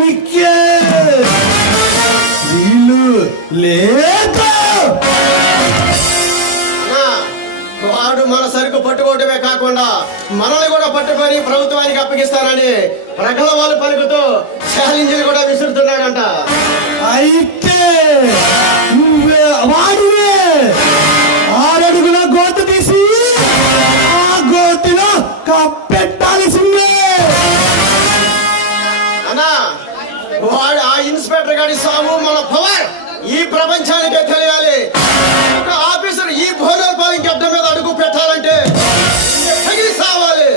నీకే వీలు లేదు. వాడు మన సరుకు పట్టుకోవటమే కాకుండా మనల్ని కూడా పట్టుకొని ప్రభుత్వానికి అప్పగిస్తానని ప్రగల్భాలు పలుకుతూ ఛాలెంజ్లు కూడా విసురుతున్నాడంట. అయితే నువ్వే వాడివే 6 అడుగుల గోతు తీసి ఆ గోతిలో కప్పెట్టాల్సిందే. అన్నా వాడు ఆ ఇన్స్పెక్టర్ గారి సాము మన పవర్ ఈ ప్రపంచానికే తెలియాలి. ఒక ఆఫీసర్ ఈ భోజనపాలి గడ్డ మీద అడుగు పెట్టాలంటే తగిలి సావాలి.